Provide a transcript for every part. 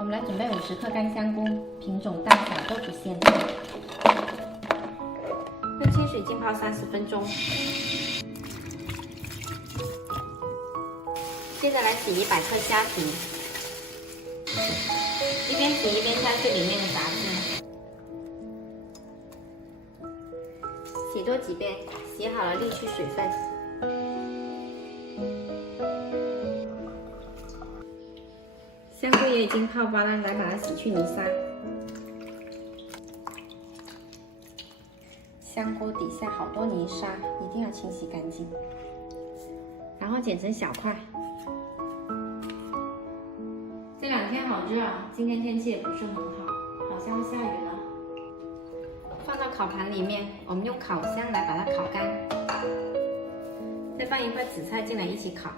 我们来准备50克干香菇，品种大小都不限量。用清水浸泡30分钟。接着来洗100克虾皮，一边洗一边挑去里面的杂质。洗多几遍，洗好了沥去水分。香菇也已经泡发了，来把它洗去泥沙。香菇底下好多泥沙，一定要清洗干净。然后剪成小块。这2天好热啊，今天天气也不是很好，好像下雨了。放到烤盘里面，我们用烤箱来把它烤干。再放一块紫菜进来一起烤。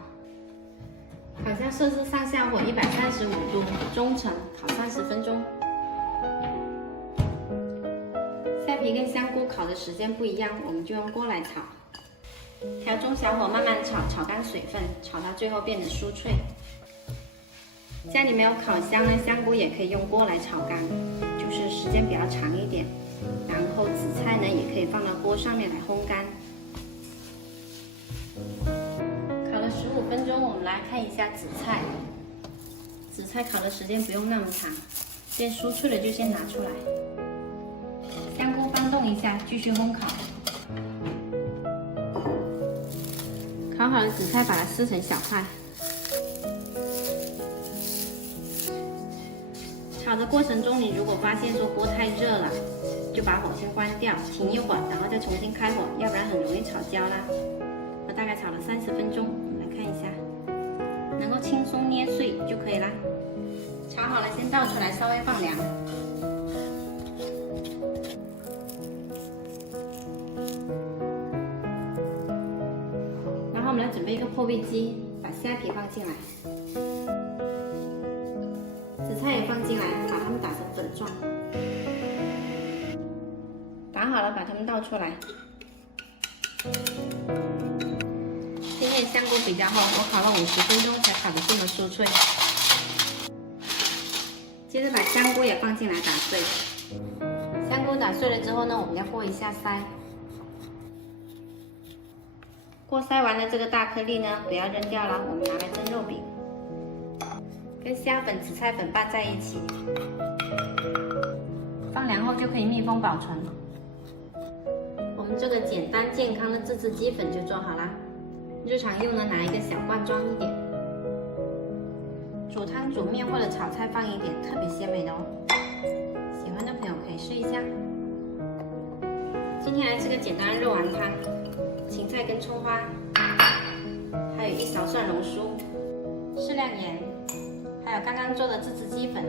烤箱设置上下火135度，中程烤30分钟。虾皮跟香菇烤的时间不一样，我们就用锅来炒。调中小火慢慢炒，炒干水分，炒到最后变得酥脆。家里没有烤箱呢，香菇也可以用锅来炒干，就是时间比较长一点。然后紫菜呢，也可以放到锅上面来烘干。烤了15分钟，我们来看一下紫菜。紫菜烤的时间不用那么长，见酥脆了就先拿出来。香菇翻动一下，继续烘烤。烤好了紫菜，把它撕成小块。炒的过程中，你如果发现说锅太热了，就把火先关掉，停一会儿，然后再重新开火，要不然很容易炒焦啦。我大概炒了30分钟，我们来看一下，能够轻松捏碎就可以啦。炒好了，先倒出来，稍微放凉。然后我们来准备一个破壁机，把虾皮放进来。紫菜也放进来，把它们打成粉状。打好了，把它们倒出来。今天香菇比较厚，我烤了50分钟才烤得这么酥脆。接着把香菇也放进来打碎。香菇打碎了之后呢，我们要过一下筛。过筛完了这个大颗粒呢，不要扔掉了，我们拿来蒸肉饼。跟虾粉、紫菜粉拌在一起，放凉后就可以密封保存。我们这个简单健康的自制鸡粉就做好啦。日常用呢，拿一个小罐装一点。煮汤、煮面或者炒菜放一点，特别鲜美的哦。喜欢的朋友可以试一下。今天来吃个简单的肉丸汤，芹菜跟葱花，还有1勺蒜蓉酥，适量盐。还有刚刚做的自制鸡粉，